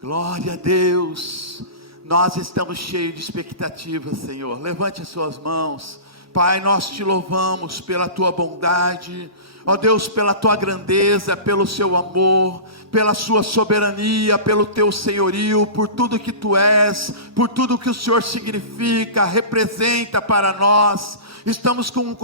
Glória a Deus. Nós estamos cheios de expectativa, Senhor. Levante as suas mãos. Pai, nós te louvamos pela tua bondade, ó Deus, pela tua grandeza, pelo seu amor, pela sua soberania, pelo teu senhorio, por tudo que tu és, por tudo que o Senhor significa, representa para nós. Estamos com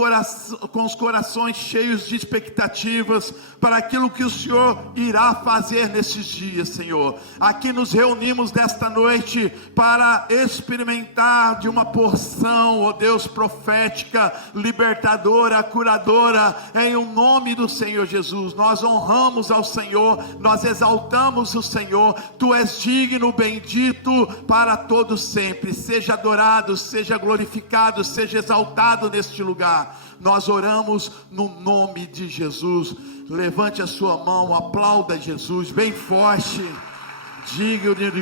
os corações cheios de expectativas para aquilo que o Senhor irá fazer nesses dias, Senhor. Aqui nos reunimos nesta noite para experimentar de uma porção, ó Deus, profética, libertadora, curadora, em o nome do Senhor Jesus. Nós honramos ao Senhor, nós exaltamos o Senhor. Tu és digno, bendito para todos sempre. Seja adorado, seja glorificado, seja exaltado neste lugar. Nós oramos no nome de Jesus. Levante a sua mão, aplauda Jesus bem forte. Digno de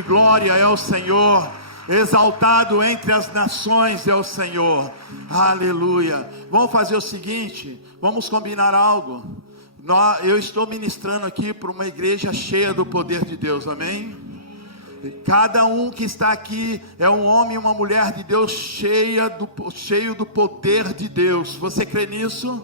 glória é o Senhor. Exaltado entre as nações é o Senhor. Aleluia. Vamos fazer o seguinte, vamos combinar algo. Eu estou ministrando aqui para uma igreja cheia do poder de Deus, amém? Cada um que está aqui é um homem e uma mulher de Deus cheio do poder de Deus. Você crê nisso?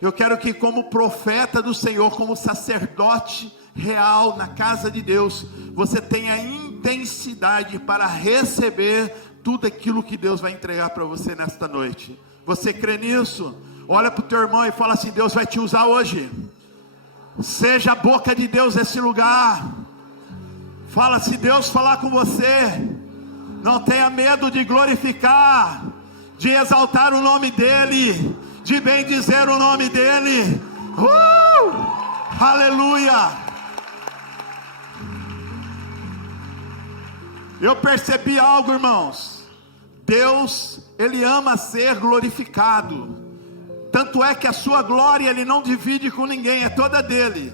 Eu quero que, como profeta do Senhor, como sacerdote real na casa de Deus, você tenha intensidade para receber tudo aquilo que Deus vai entregar para você nesta noite. Você crê nisso? Olha para o teu irmão e fala assim: Deus vai te usar hoje. Seja a boca de Deus nesse lugar. Fala, se Deus falar com você, não tenha medo de glorificar, de exaltar o nome dEle, de bendizer o nome dEle. Aleluia. Eu percebi algo, irmãos. Deus, Ele ama ser glorificado. Tanto é que a sua glória Ele não divide com ninguém, é toda dEle.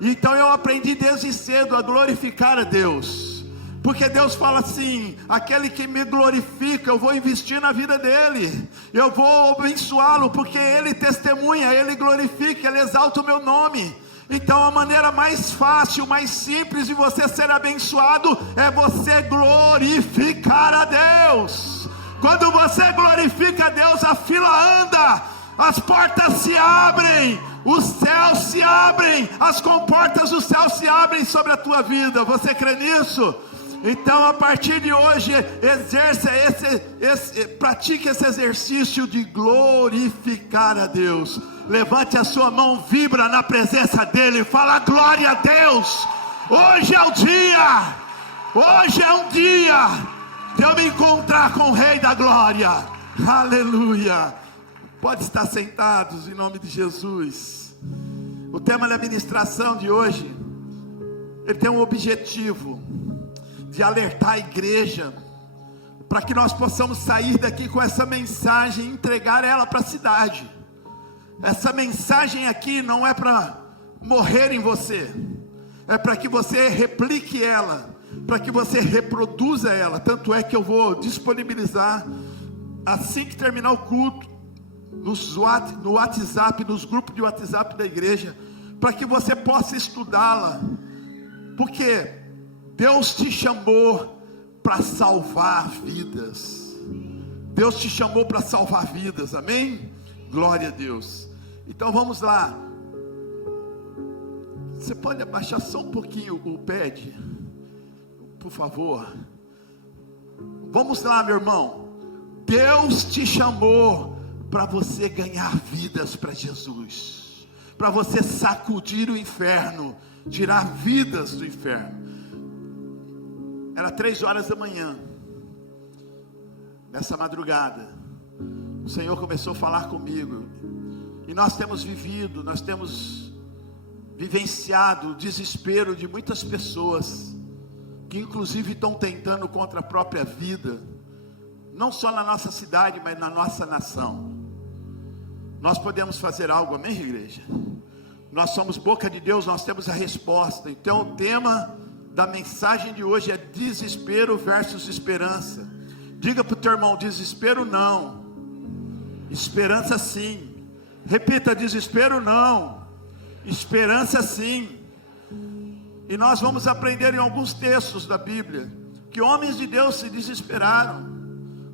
Então eu aprendi desde cedo a glorificar a Deus, porque Deus fala assim: aquele que me glorifica, eu vou investir na vida dele, eu vou abençoá-lo, porque ele testemunha, ele glorifica, ele exalta o meu nome. Então a maneira mais fácil, mais simples de você ser abençoado é você glorificar a Deus. Quando você glorifica a Deus, a fila anda, as portas se abrem, os céus se abrem, as comportas do céu se abrem sobre a tua vida. Você crê nisso? Então a partir de hoje, pratique esse exercício de glorificar a Deus. Levante a sua mão, vibra na presença dEle, fala glória a Deus. Hoje é o dia, hoje é um dia de eu me encontrar com o Rei da Glória. Aleluia. Pode estar sentados em nome de Jesus. O tema da ministração de hoje, ele tem um objetivo de alertar a igreja, para que nós possamos sair daqui com essa mensagem e entregar ela para a cidade. Essa mensagem aqui não é para morrer em você, é para que você replique ela, para que você reproduza ela. Tanto é que eu vou disponibilizar, assim que terminar o culto, no WhatsApp, nos grupos de WhatsApp da igreja, para que você possa estudá-la, porque Deus te chamou para salvar vidas. Deus te chamou para salvar vidas, amém? Glória a Deus. Então vamos lá. Você pode abaixar só um pouquinho o pad, por favor. Vamos lá, meu irmão. Deus te chamou para você ganhar vidas para Jesus, para você sacudir o inferno, tirar vidas do inferno. Era 3 horas da manhã, nessa madrugada, o Senhor começou a falar comigo, e nós temos vivenciado o desespero de muitas pessoas, que inclusive estão tentando contra a própria vida, não só na nossa cidade, mas na nossa nação. Nós podemos fazer algo, amém, igreja? Nós somos boca de Deus, nós temos a resposta. Então o tema da mensagem de hoje é desespero versus esperança. Diga para o teu irmão: desespero não, esperança sim. Repita: desespero não, esperança sim. E nós vamos aprender em alguns textos da Bíblia que homens de Deus se desesperaram,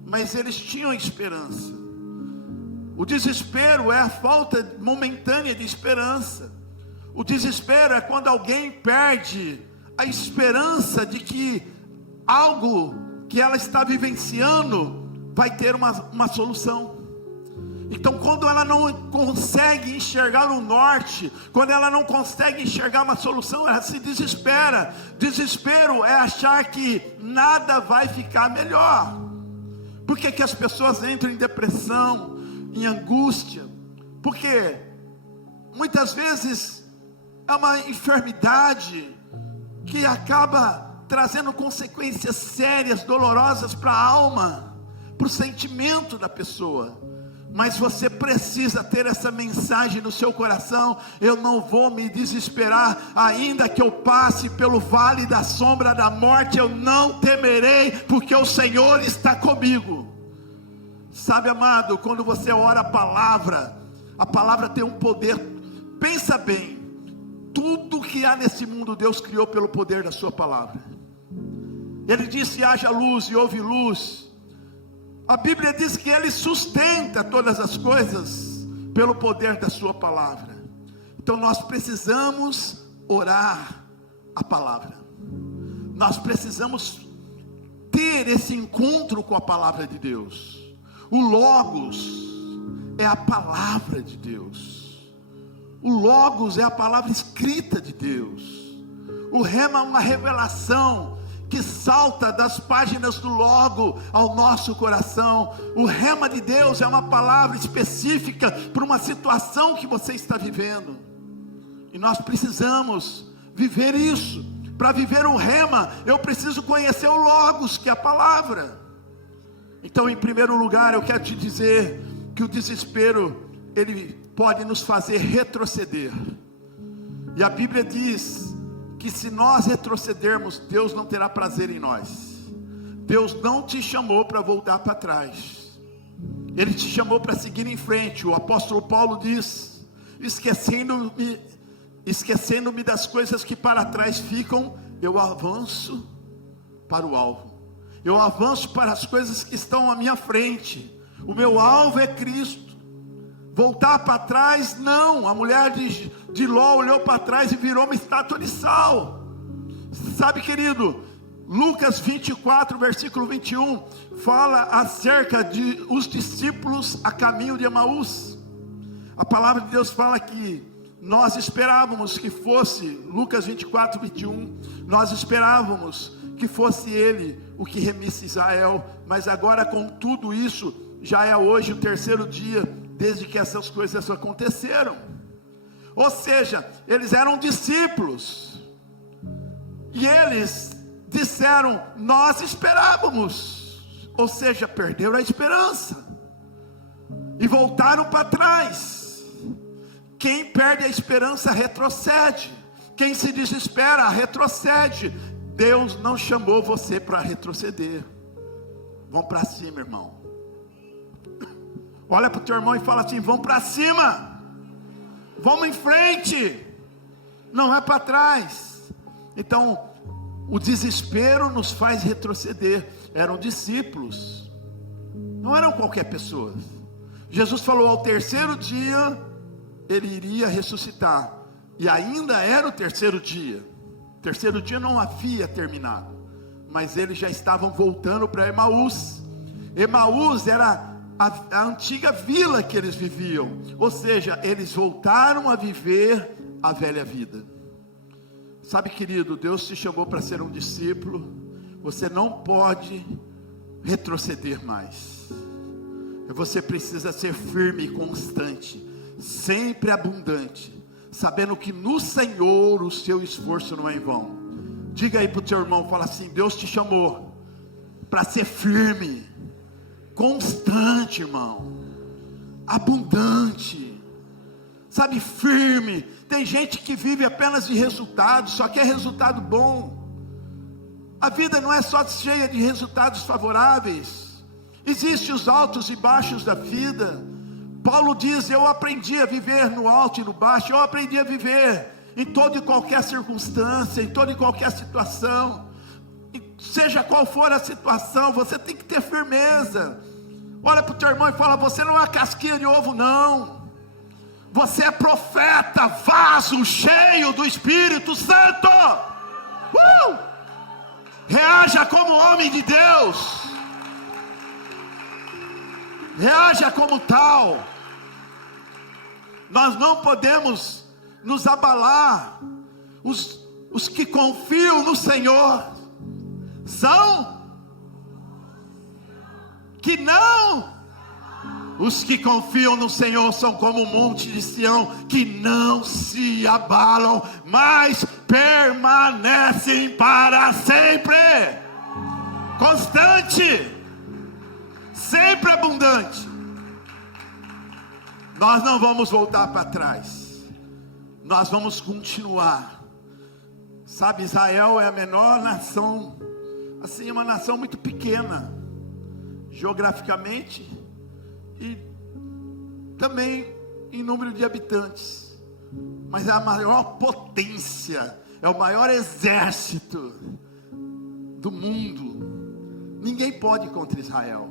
mas eles tinham esperança. O desespero é a falta momentânea de esperança. O desespero é quando alguém perde a esperança de que algo que ela está vivenciando vai ter uma solução. Então, quando ela não consegue enxergar o norte, quando ela não consegue enxergar uma solução, ela se desespera. Desespero é achar que nada vai ficar melhor. Por que as pessoas entram em depressão, em angústia? Porque muitas vezes é uma enfermidade que acaba trazendo consequências sérias, dolorosas para a alma, para o sentimento da pessoa. Mas você precisa ter essa mensagem no seu coração: eu não vou me desesperar, ainda que eu passe pelo vale da sombra da morte, eu não temerei, porque o Senhor está comigo. Sabe, amado, quando você ora a palavra tem um poder. Pensa bem, tudo que há nesse mundo Deus criou pelo poder da sua palavra. Ele disse: haja luz, e houve luz. A Bíblia diz que Ele sustenta todas as coisas pelo poder da sua palavra. Então nós precisamos orar a palavra. Nós precisamos ter esse encontro com a palavra de Deus. O Logos é a palavra de Deus. O Logos é a palavra escrita de Deus. O Rema é uma revelação que salta das páginas do Logo ao nosso coração. O Rema de Deus é uma palavra específica para uma situação que você está vivendo. E nós precisamos viver isso. Para viver o Rema, eu preciso conhecer o Logos, que é a palavra. Então, em primeiro lugar, eu quero te dizer que o desespero, ele pode nos fazer retroceder. E a Bíblia diz que se nós retrocedermos, Deus não terá prazer em nós. Deus não te chamou para voltar para trás. Ele te chamou para seguir em frente. O apóstolo Paulo diz: esquecendo-me das coisas que para trás ficam, eu avanço para o alvo. Eu avanço para as coisas que estão à minha frente. O meu alvo é Cristo. Voltar para trás, não. A mulher de Ló olhou para trás e virou uma estátua de sal. Sabe, querido, Lucas 24, versículo 21, fala acerca de os discípulos a caminho de Emaús. A palavra de Deus fala que nós esperávamos que fosse, Lucas 24, 21, nós esperávamos que fosse ele o que remisse Israel, mas agora com tudo isso, já é hoje o terceiro dia desde que essas coisas aconteceram. Ou seja, eles eram discípulos, e eles disseram: nós esperávamos. Ou seja, perderam a esperança e voltaram para trás. Quem perde a esperança retrocede. Quem se desespera retrocede. Deus não chamou você para retroceder. Vamos para cima, irmão. Olha para o teu irmão e fala assim: vamos para cima, vamos em frente, não é para trás. Então, o desespero nos faz retroceder. Eram discípulos, não eram qualquer pessoa. Jesus falou: ao terceiro dia ele iria ressuscitar, e ainda era o terceiro dia. O terceiro dia não havia terminado, mas eles já estavam voltando para Emaús. Emaús era a antiga vila que eles viviam. Ou seja, eles voltaram a viver a velha vida. Sabe, querido, Deus te chamou para ser um discípulo. Você não pode retroceder mais. Você precisa ser firme e constante, sempre abundante, sabendo que no Senhor o seu esforço não é em vão. Diga aí para o teu irmão, fala assim: Deus te chamou para ser firme, constante, irmão, abundante, sabe, firme. Tem gente que vive apenas de resultados, só quer resultado bom. A vida não é só cheia de resultados favoráveis. Existem os altos e baixos da vida. Paulo diz: eu aprendi a viver no alto e no baixo. Eu aprendi a viver em toda e qualquer circunstância, em toda e qualquer situação, seja qual for a situação, você tem que ter firmeza. Olha para o teu irmão e fala: você não é uma casquinha de ovo, não. Você é profeta, vaso cheio do Espírito Santo. Reaja como homem de Deus. Reaja como tal. Nós não podemos nos abalar. Os que confiam no Senhor são que não. Os que confiam no Senhor são como o monte de Sião, que não se abalam, mas permanecem para sempre. Constante, sempre abundante. Nós não vamos voltar para trás. Nós vamos continuar. Sabe, Israel é a menor nação, assim, uma nação muito pequena, geograficamente, e também em número de habitantes, mas é a maior potência, é o maior exército do mundo. Ninguém pode ir contra Israel,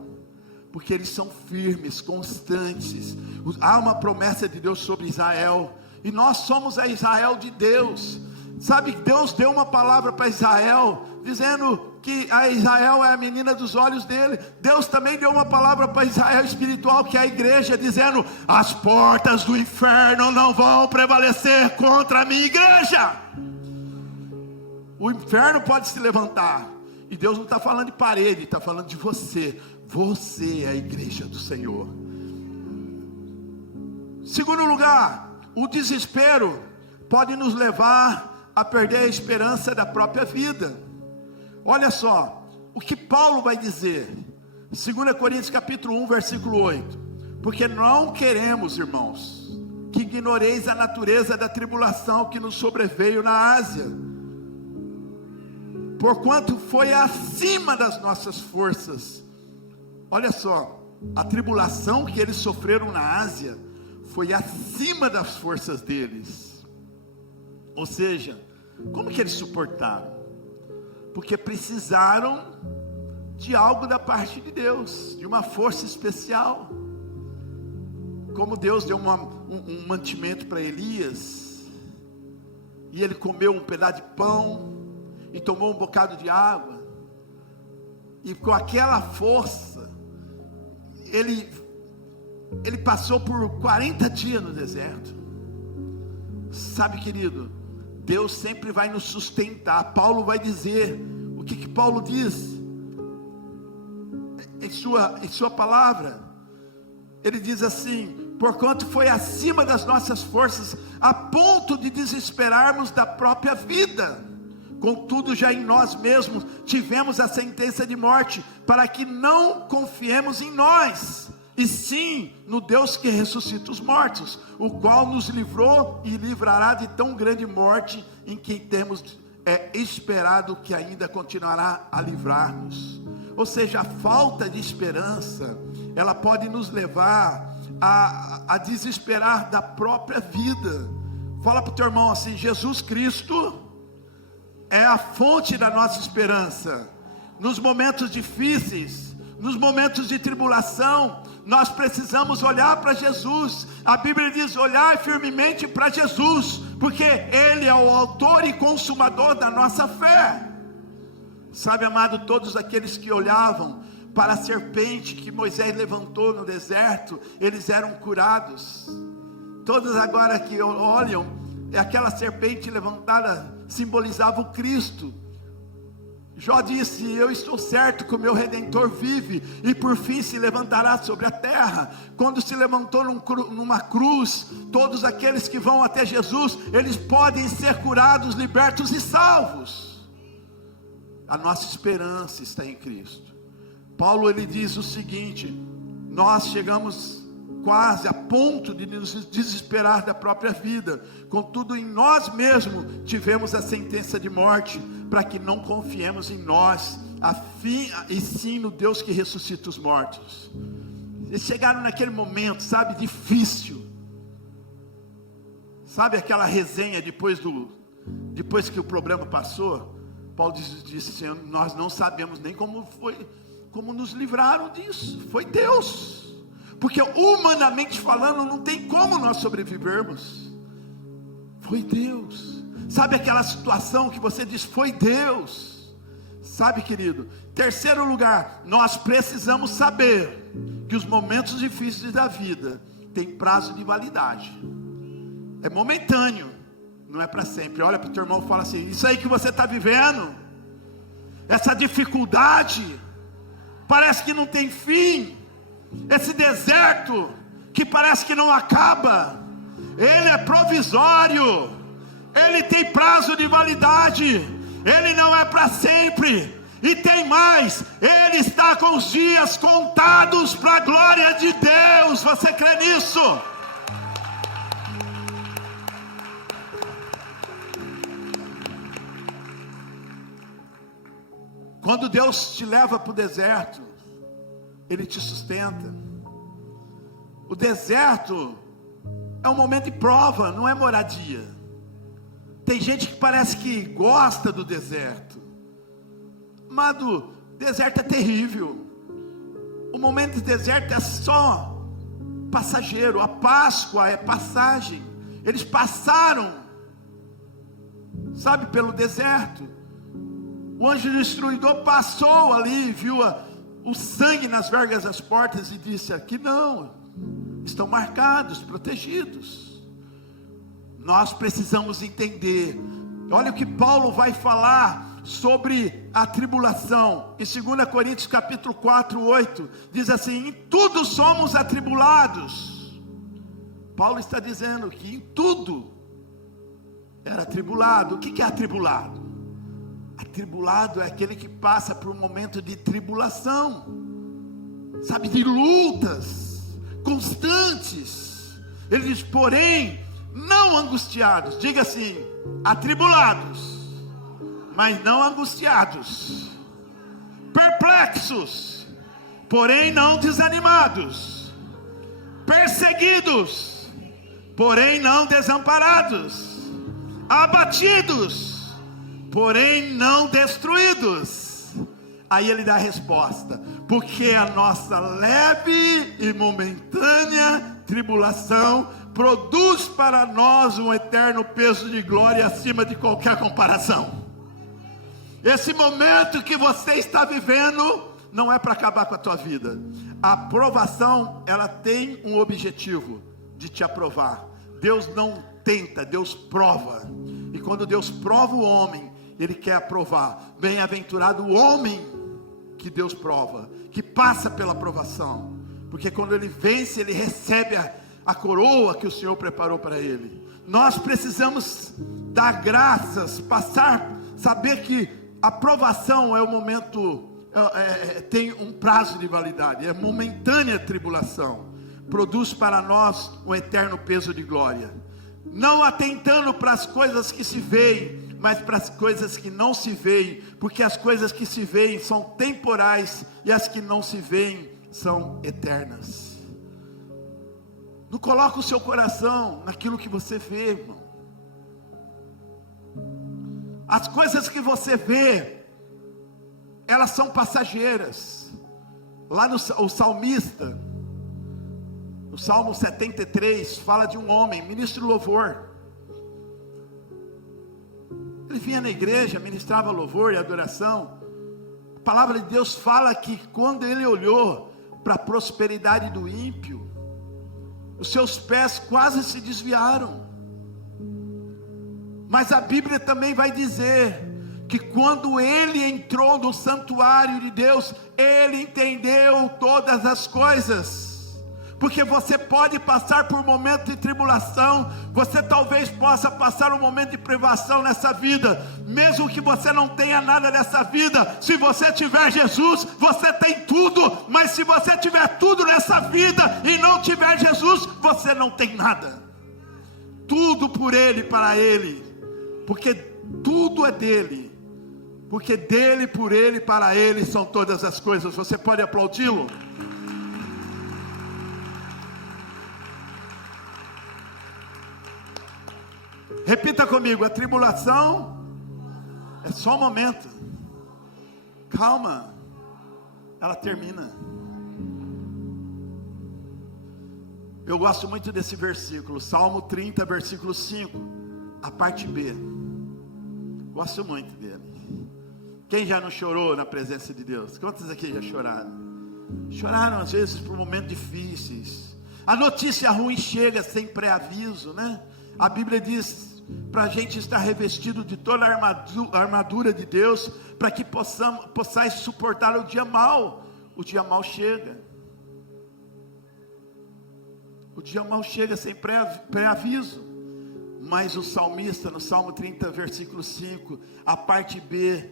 porque eles são firmes, constantes. Há uma promessa de Deus sobre Israel, e nós somos a Israel de Deus. Sabe, Deus deu uma palavra para Israel, dizendo que a Israel é a menina dos olhos dele. Deus também deu uma palavra para Israel espiritual, que é a igreja, dizendo: as portas do inferno não vão prevalecer contra a minha igreja. O inferno pode se levantar, e Deus não está falando de parede, está falando de você. Você é a igreja do Senhor. Segundo lugar, o desespero pode nos levar a perder a esperança da própria vida. Olha só o que Paulo vai dizer, 2 Coríntios capítulo 1, versículo 8: porque não queremos, irmãos, que ignoreis a natureza da tribulação que nos sobreveio na Ásia, porquanto foi acima das nossas forças. Olha só, a tribulação que eles sofreram na Ásia foi acima das forças deles. Ou seja, como que eles suportaram? Porque precisaram de algo da parte de Deus, de uma força especial. Como Deus deu um mantimento para Elias, e ele comeu um pedaço de pão, e tomou um bocado de água, e com aquela força, ele passou por 40 dias no deserto. Sabe, querido, Deus sempre vai nos sustentar. Paulo vai dizer, o que Paulo diz em sua palavra? Ele diz assim: porquanto foi acima das nossas forças, a ponto de desesperarmos da própria vida. Contudo, já em nós mesmos tivemos a sentença de morte, para que não confiemos em nós, e sim no Deus que ressuscita os mortos, o qual nos livrou e livrará de tão grande morte, em quem temos esperado que ainda continuará a livrar-nos. Ou seja, a falta de esperança, ela pode nos levar a desesperar da própria vida. Fala para o teu irmão assim: Jesus Cristo é a fonte da nossa esperança. Nos momentos difíceis, nos momentos de tribulação, nós precisamos olhar para Jesus. A Bíblia diz: olhar firmemente para Jesus, porque Ele é o autor e consumador da nossa fé. Sabe, amado, todos aqueles que olhavam para a serpente que Moisés levantou no deserto, eles eram curados. Todos agora que olham, aquela serpente levantada simbolizava o Cristo. Jó disse: eu estou certo que o meu Redentor vive, e por fim se levantará sobre a terra. Quando se levantou numa cruz, todos aqueles que vão até Jesus, eles podem ser curados, libertos e salvos. A nossa esperança está em Cristo. Paulo, ele diz o seguinte: nós chegamos quase a ponto de nos desesperar da própria vida, contudo em nós mesmos tivemos a sentença de morte, para que não confiemos em nós, e sim no Deus que ressuscita os mortos. Eles chegaram naquele momento, sabe, difícil, Sabe aquela resenha depois que o problema passou? Paulo disse assim, nós não sabemos nem como nos livraram disso. Foi Deus. Porque humanamente falando, não tem como nós sobrevivermos. Foi Deus. Sabe aquela situação que você diz, foi Deus. Sabe, querido? Terceiro lugar, nós precisamos saber que os momentos difíceis da vida têm prazo de validade. É momentâneo, não é para sempre. Olha para o teu irmão e fala assim, isso aí que você está vivendo, essa dificuldade, parece que não tem fim, esse deserto, que parece que não acaba, ele é provisório, ele tem prazo de validade, ele não é para sempre, e tem mais, ele está com os dias contados para a glória de Deus. Você crê nisso? Quando Deus te leva para o deserto, Ele te sustenta. O deserto é um momento de prova, não é moradia. Tem gente que parece que gosta do deserto. Amado, deserto é terrível. O momento de deserto é só passageiro. A Páscoa é passagem. Eles passaram, sabe, pelo deserto. O anjo destruidor passou ali, viu o sangue nas vergas das portas e disse, aqui não, estão marcados, protegidos. Nós precisamos entender. Olha o que Paulo vai falar sobre a tribulação. Em 2 Coríntios capítulo 4, 8, diz assim, em tudo somos atribulados. Paulo está dizendo que em tudo era atribulado. O que é atribulado? Atribulado é aquele que passa por um momento de tribulação, sabe, de lutas constantes. Ele diz, porém, não angustiados. Diga assim, atribulados, mas não angustiados, perplexos, porém não desanimados, perseguidos, porém não desamparados, abatidos, porém não destruídos. Aí ele dá a resposta, porque a nossa leve e momentânea tribulação produz para nós um eterno peso de glória acima de qualquer comparação. Esse momento que você está vivendo não é para acabar com a tua vida. A aprovação, ela tem um objetivo, de te aprovar. Deus não tenta, Deus prova. E quando Deus prova o homem, Ele quer aprovar. Bem-aventurado o homem que Deus prova, que passa pela provação, porque quando ele vence, ele recebe a coroa que o Senhor preparou para ele. Nós precisamos dar graças, saber que a provação é o momento, tem um prazo de validade, é momentânea tribulação, produz para nós um eterno peso de glória, não atentando para as coisas que se veem, mas para as coisas que não se veem, porque as coisas que se veem são temporais, e as que não se veem são eternas. Não coloque o seu coração naquilo que você vê, irmão. As coisas que você vê, elas são passageiras. Lá o salmista, no Salmo 73, fala de um homem, ministro de louvor. Ele vinha na igreja, ministrava louvor e adoração. A palavra de Deus fala que quando ele olhou para a prosperidade do ímpio, os seus pés quase se desviaram. Mas a Bíblia também vai dizer que quando ele entrou no santuário de Deus, ele entendeu todas as coisas. Porque você pode passar por um momento de tribulação, você talvez possa passar um momento de privação nessa vida, mesmo que você não tenha nada nessa vida. Se você tiver Jesus, você tem tudo. Mas se você tiver tudo nessa vida e não tiver Jesus, você não tem nada. Tudo por Ele, para Ele, porque tudo é dele, porque dele, por Ele, para Ele são todas as coisas. Você pode aplaudi-lo? Repita comigo: a tribulação é só um momento. Calma, ela termina. Eu gosto muito desse versículo, Salmo 30, versículo 5, a parte B. Gosto muito dele. Quem já não chorou na presença de Deus? Quantos aqui já choraram? Choraram às vezes por momentos difíceis. A notícia ruim chega sem pré-aviso, né? A Bíblia diz para a gente estar revestido de toda a armadura de Deus, para que possais suportar o dia mau. O dia mau chega. O dia mau chega sem pré-aviso. Mas o salmista, no Salmo 30, versículo 5, a parte B,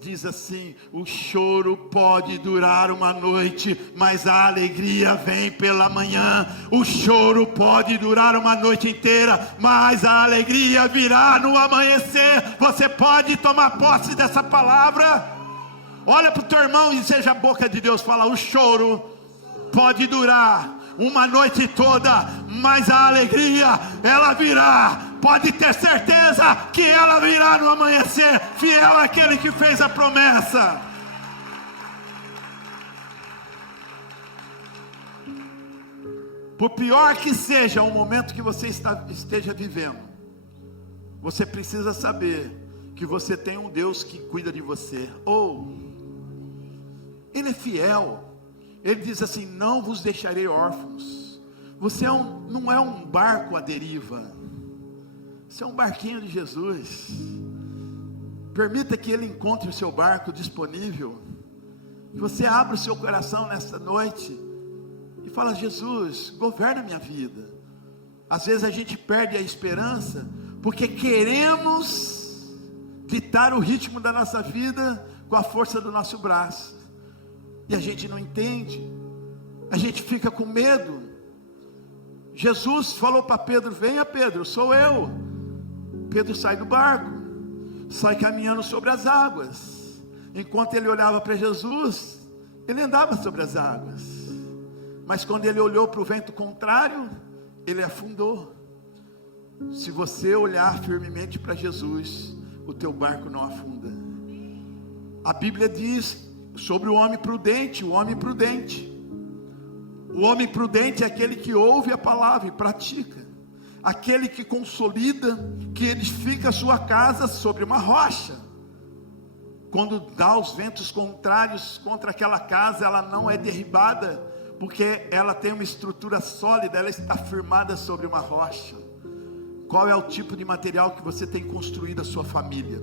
diz assim: o choro pode durar uma noite, mas a alegria vem pela manhã. O choro pode durar uma noite inteira, mas a alegria virá no amanhecer. Você pode tomar posse dessa palavra? Olha para o teu irmão e seja a boca de Deus. Fala: o choro pode durar uma noite toda, mas a alegria, ela virá. Pode ter certeza que ela virá no amanhecer. Fiel é aquele que fez a promessa. Por pior que seja o momento que você esteja vivendo, você precisa saber que você tem um Deus que cuida de você. Ele é fiel. Ele diz assim: não vos deixarei órfãos. Você não é um barco à deriva. Você é um barquinho de Jesus. Permita que Ele encontre o seu barco disponível. Que você abra o seu coração nesta noite e fala: Jesus, governa minha vida. Às vezes a gente perde a esperança porque queremos ditar o ritmo da nossa vida com a força do nosso braço. E a gente não entende, a gente fica com medo. Jesus falou para Pedro: venha Pedro, sou eu. Pedro sai do barco, sai caminhando sobre as águas. Enquanto ele olhava para Jesus, ele andava sobre as águas. Mas quando ele olhou para o vento contrário, ele afundou. Se você olhar firmemente para Jesus, o teu barco não afunda. A Bíblia diz sobre o homem prudente. O homem prudente é aquele que ouve a palavra e pratica, aquele que consolida, que edifica a sua casa sobre uma rocha. Quando dá os ventos contrários contra aquela casa, ela não é derribada, porque ela tem uma estrutura sólida, ela está firmada sobre uma rocha. Qual é o tipo de material que você tem construído a sua família?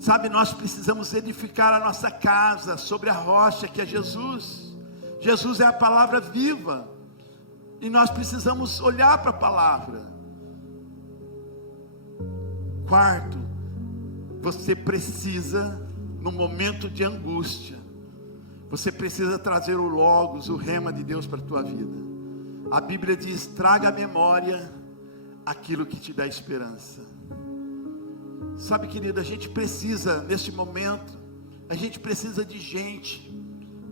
Sabe, nós precisamos edificar a nossa casa sobre a rocha que é Jesus. Jesus é a palavra viva, e nós precisamos olhar para a palavra. Quarto, você precisa, no momento de angústia, você precisa trazer o Logos, o rema de Deus para a tua vida. A Bíblia diz: traga à memória aquilo que te dá esperança. Sabe, querido, a gente precisa, neste momento, a gente precisa de gente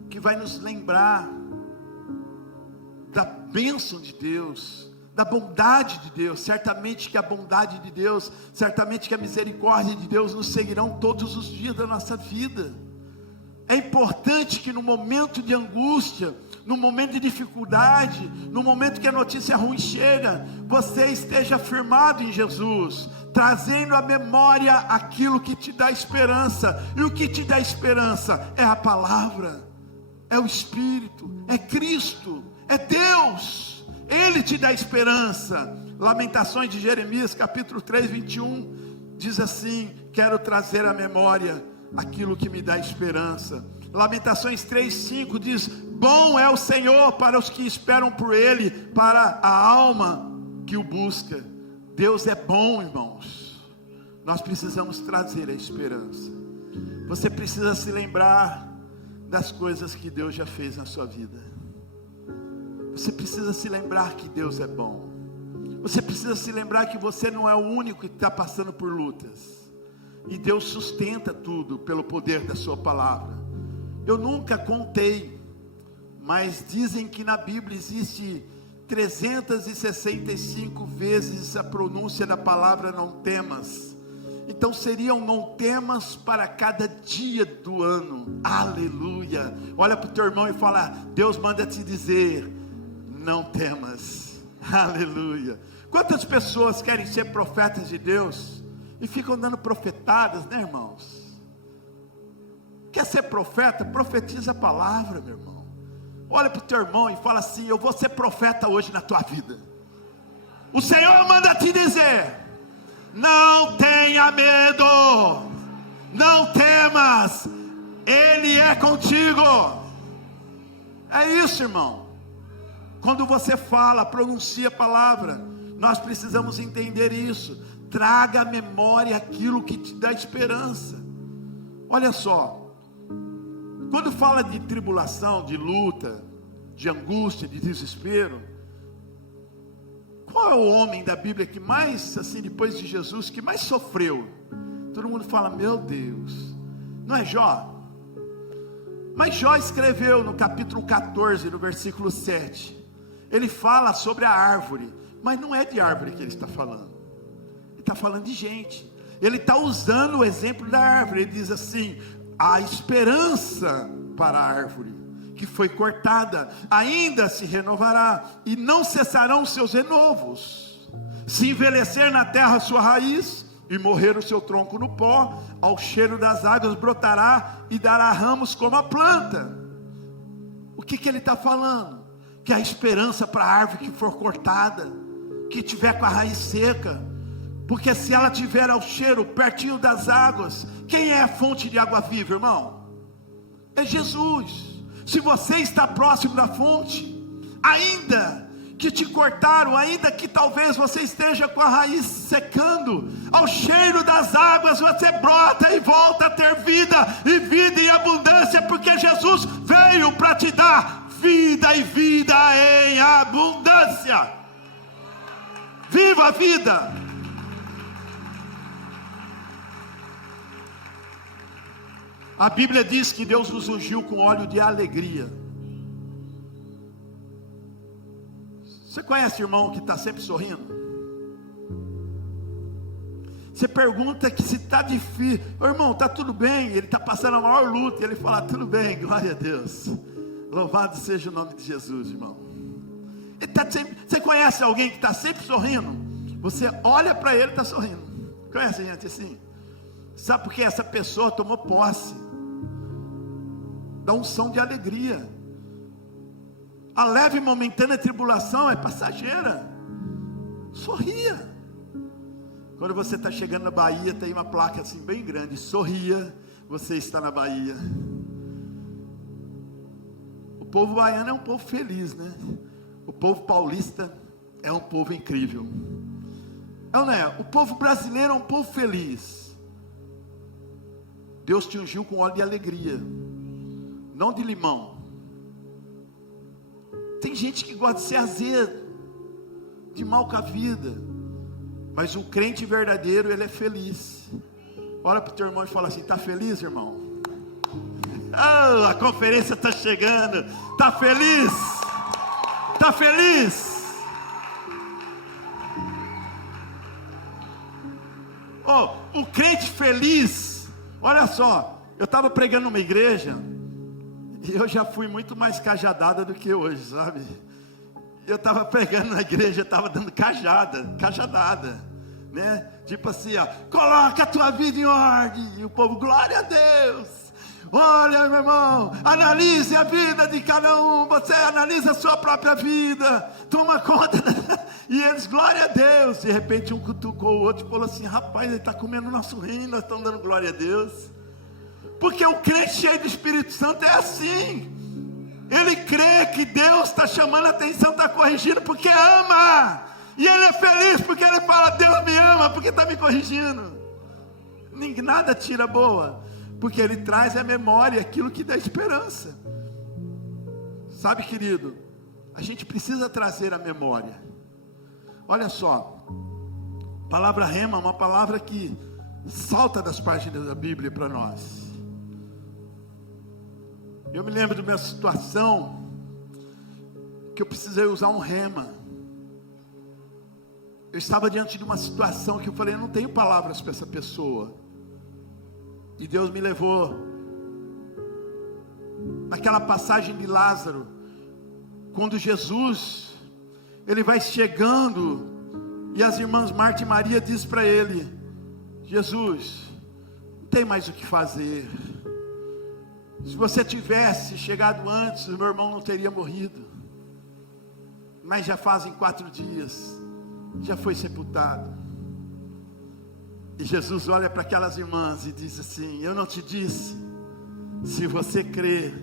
que vai nos lembrar da bênção de Deus, da bondade de Deus. Certamente que a bondade de Deus, certamente que a misericórdia de Deus nos seguirão todos os dias da nossa vida. É importante que no momento de angústia, no momento de dificuldade, no momento que a notícia ruim chega, você esteja firmado em Jesus, trazendo à memória aquilo que te dá esperança. E o que te dá esperança é a palavra, é o Espírito, é Cristo, é Deus. Ele te dá esperança. Lamentações de Jeremias, capítulo 3, 21, diz assim: quero trazer à memória aquilo que me dá esperança. Lamentações 3:5 diz: bom é o Senhor para os que esperam por Ele, para a alma que o busca. Deus é bom, irmãos. Nós precisamos trazer a esperança. Você precisa se lembrar das coisas que Deus já fez na sua vida. Você precisa se lembrar que Deus é bom. Você precisa se lembrar que você não é o único que está passando por lutas. E Deus sustenta tudo pelo poder da sua palavra. Eu nunca contei, mas dizem que na Bíblia 365 vezes a pronúncia da palavra não temas. Então seriam não temas para cada dia do ano. Aleluia. Olha para o teu irmão e fala: Deus manda te dizer, não temas. Aleluia. Quantas pessoas querem ser profetas de Deus e ficam dando profetadas, né, irmãos? Quer ser profeta? Profetiza a palavra, meu irmão. Olha para o teu irmão e fala assim: eu vou ser profeta hoje na tua vida. O Senhor manda te dizer, não tenha medo, não temas, Ele é contigo. É isso, irmão. Quando você fala, pronuncia a palavra, nós precisamos entender isso. Traga à memória aquilo que te dá esperança. Olha só, quando fala de tribulação, de luta, de angústia, de desespero, qual é o homem da Bíblia que mais, assim, depois de Jesus, que mais sofreu? Todo mundo fala: meu Deus, não é Jó? Mas Jó escreveu no capítulo 14, no versículo 7, ele fala sobre a árvore, mas não é de árvore que ele está falando, ele está falando de gente. Ele está usando o exemplo da árvore. Ele diz assim: a esperança para a árvore que foi cortada ainda se renovará, e não cessarão os seus renovos. Se envelhecer na terra a sua raiz, e morrer o seu tronco no pó, ao cheiro das águas brotará, e dará ramos como a planta. O que ele está falando? Que a esperança para a árvore que for cortada, que tiver com a raiz seca, porque se ela tiver ao cheiro, pertinho das águas, quem é a fonte de água viva, irmão? É Jesus. Se você está próximo da fonte, ainda que te cortaram, ainda que talvez você esteja com a raiz secando, ao cheiro das águas você brota e volta a ter vida, e vida em abundância, porque Jesus veio para te dar vida e vida em abundância. Viva a vida! A Bíblia diz que Deus nos ungiu com óleo de alegria. Você conhece irmão que está sempre sorrindo? Você pergunta que se está difícil: ô irmão, está tudo bem? Ele está passando a maior luta, e ele fala: tudo bem, glória a Deus, louvado seja o nome de Jesus, irmão. Ele tá sempre... Você conhece alguém que está sempre sorrindo? Você olha para ele e está sorrindo. Conhece gente assim? Sabe por que essa pessoa tomou posse da unção de alegria? A leve e momentânea tribulação é passageira. Sorria. Quando você está chegando na Bahia, tem uma placa assim bem grande: sorria, você está na Bahia. O povo baiano é um povo feliz, né? O povo paulista é um povo incrível. Não é? O povo brasileiro é um povo feliz. Deus te ungiu com óleo de alegria, não de limão. Tem gente que gosta de ser azedo, de mal com a vida, mas o crente verdadeiro, ele é feliz. Olha para o teu irmão e fala assim: está feliz, irmão? Oh, a conferência está chegando. Está feliz? Está feliz? Oh, o crente feliz. Olha só, eu estava pregando numa igreja, e eu já fui muito mais cajadada do que hoje, sabe? Eu estava pregando na igreja, estava dando cajadada, né? Tipo assim, ó: coloca a tua vida em ordem. E o povo: glória a Deus. Olha, meu irmão, analise a vida de cada um. Você analisa a sua própria vida, toma conta. E eles: glória a Deus. De repente um cutucou o outro e falou assim: rapaz, ele está comendo nosso rim, nós estamos dando glória a Deus. Porque o crente cheio do Espírito Santo é assim. Ele crê que Deus está chamando a atenção, está corrigindo porque ama. E ele é feliz porque ele fala: Deus me ama porque está me corrigindo. Nada tira boa, porque ele traz à memória aquilo que dá esperança. Sabe, querido, a gente precisa trazer à memória. Olha só, a palavra rema é uma palavra que salta das páginas da Bíblia para nós. Eu me lembro de uma situação que eu precisei usar um rema. Eu estava diante de uma situação que eu falei, eu não tenho palavras para essa pessoa. E Deus me levou naquela passagem de Lázaro, quando Jesus, ele vai chegando, e as irmãs Marta e Maria dizem para ele: Jesus, não tem mais o que fazer. Se você tivesse chegado antes, o meu irmão não teria morrido. Mas já fazem 4 dias, já foi sepultado. E Jesus olha para aquelas irmãs e diz assim: eu não te disse, se você crer,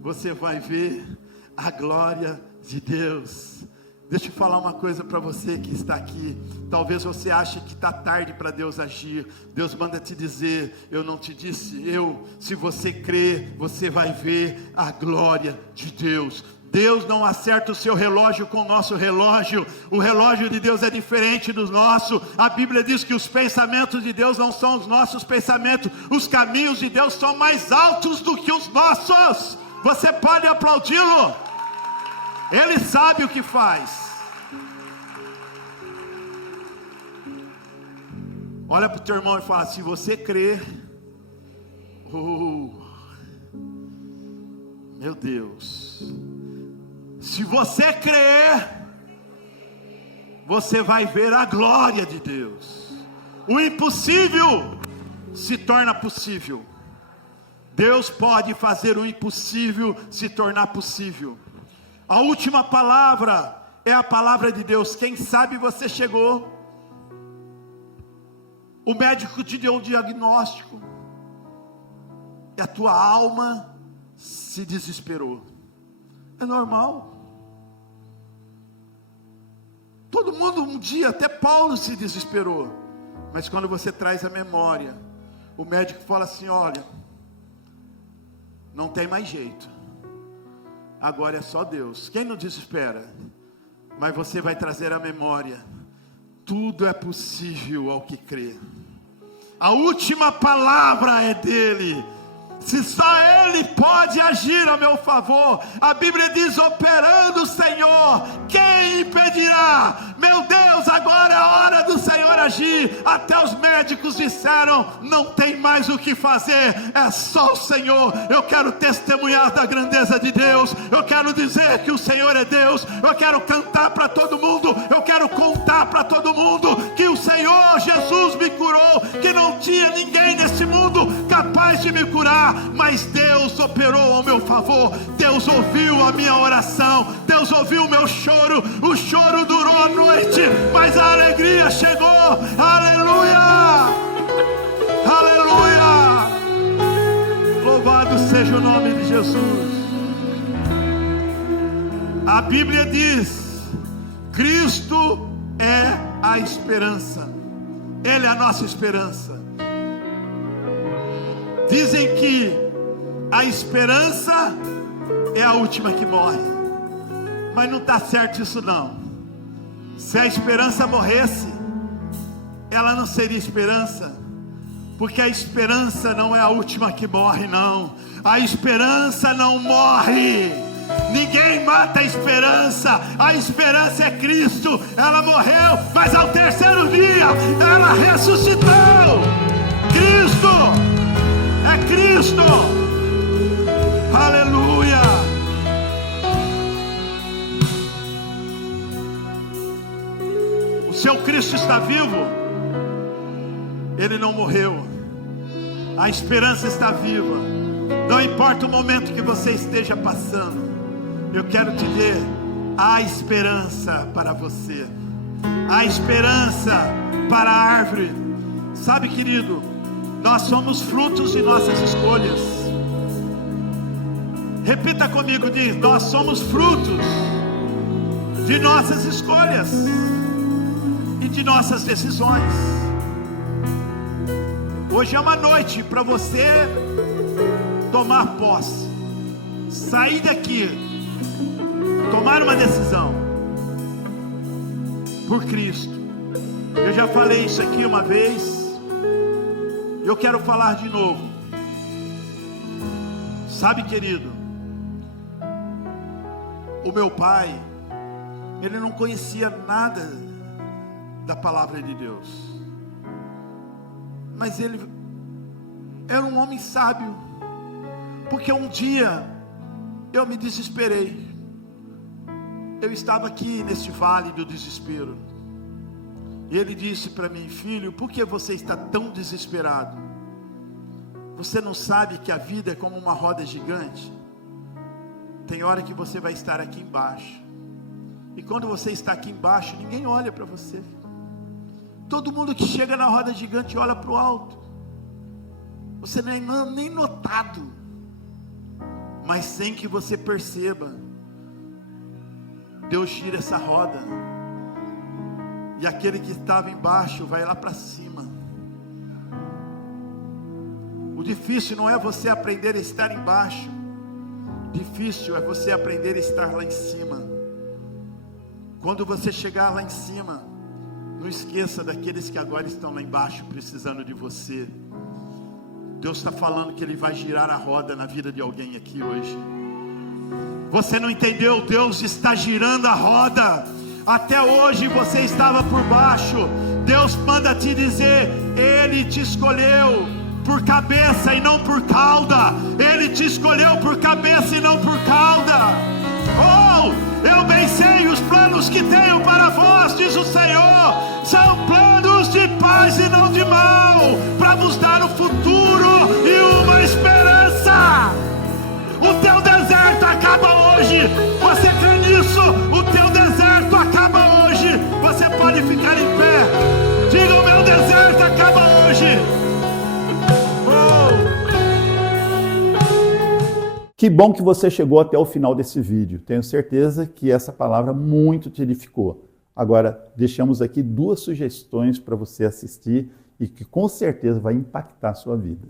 você vai ver a glória de Deus. Deixa eu falar uma coisa para você que está aqui. Talvez você ache que está tarde para Deus agir. Deus manda te dizer: eu não te disse, se você crer, você vai ver a glória de Deus. Deus não acerta o seu relógio com o nosso relógio. O relógio de Deus é diferente do nosso. A Bíblia diz que os pensamentos de Deus não são os nossos pensamentos. Os caminhos de Deus são mais altos do que os nossos. Você pode aplaudi-lo. Ele sabe o que faz. Olha para o teu irmão e fala: se você crer, meu Deus, se você crer, você vai ver a glória de Deus. O impossível se torna possível. Deus pode fazer o impossível se tornar possível. A última palavra é a palavra de Deus. Quem sabe você chegou, o médico te deu um diagnóstico, e a tua alma se desesperou. É normal. Todo mundo um dia, até Paulo se desesperou. Mas quando você traz a memória, o médico fala assim: olha, não tem mais jeito, agora é só Deus. Quem não desespera? Mas você vai trazer a memória: tudo é possível ao que crê. A última palavra é dele. Se só Ele pode agir a meu favor, a Bíblia diz: operando o Senhor, quem impedirá? Meu Deus, agora é a hora do Senhor agir. Até os médicos disseram: não tem mais o que fazer, é só o Senhor. Eu quero testemunhar da grandeza de Deus. Eu quero dizer que o Senhor é Deus. Eu quero cantar para todo mundo. Eu quero contar para todo mundo que o Senhor Jesus me curou, que não tinha ninguém nesse mundo capaz de me curar, mas Deus operou ao meu favor. Deus ouviu a minha oração, Deus ouviu o meu choro. O choro durou a noite, mas a alegria chegou. Aleluia, aleluia, louvado seja o nome de Jesus. A Bíblia diz: Cristo é a esperança, Ele é a nossa esperança. Dizem que a esperança é a última que morre, mas não está certo isso não. Se a esperança morresse, ela não seria esperança, porque a esperança não é a última que morre, não. A esperança não morre. Ninguém mata a esperança é Cristo. Ela morreu, mas ao terceiro dia ela ressuscitou. Cristo, aleluia. O seu Cristo está vivo, Ele não morreu. A esperança está viva. Não importa o momento que você esteja passando, eu quero te dizer: há esperança para você, há esperança para a árvore. Sabe, querido, nós somos frutos de nossas escolhas. Repita comigo, diz: nós somos frutos de nossas escolhas e de nossas decisões. Hoje é uma noite para você tomar posse, sair daqui, tomar uma decisão por Cristo. Eu já falei isso aqui uma vez, eu quero falar de novo. Sabe, querido, o meu pai, ele não conhecia nada da palavra de Deus. Mas ele era um homem sábio, porque um dia eu me desesperei. Eu estava aqui nesse vale do desespero, e ele disse para mim: filho, por que você está tão desesperado? Você não sabe que a vida é como uma roda gigante? Tem hora que você vai estar aqui embaixo, e quando você está aqui embaixo, ninguém olha para você. Todo mundo que chega na roda gigante olha para o alto. Você nem notado, mas sem que você perceba, Deus gira essa roda, e aquele que estava embaixo vai lá para cima. O difícil não é você aprender a estar embaixo, difícil é você aprender a estar lá em cima. Quando você chegar lá em cima, não esqueça daqueles que agora estão lá embaixo precisando de você. Deus está falando que Ele vai girar a roda na vida de alguém aqui hoje. Você não entendeu? Deus está girando a roda. Até hoje você estava por baixo. Deus manda te dizer: Ele te escolheu por cabeça e não por cauda. Ele te escolheu por cabeça e não por cauda. Oh, eu bem sei os planos que tenho para vós, diz o Senhor. São planos de paz e não de mal, para vos dar um futuro e uma esperança. O teu deserto acaba hoje. Você crê nisso? O teu deserto acaba hoje. Você pode ficar em pé. Diga: o meu deserto acaba hoje. Que bom que você chegou até o final desse vídeo. Tenho certeza que essa palavra muito te edificou. Agora, deixamos aqui 2 sugestões para você assistir e que com certeza vai impactar a sua vida.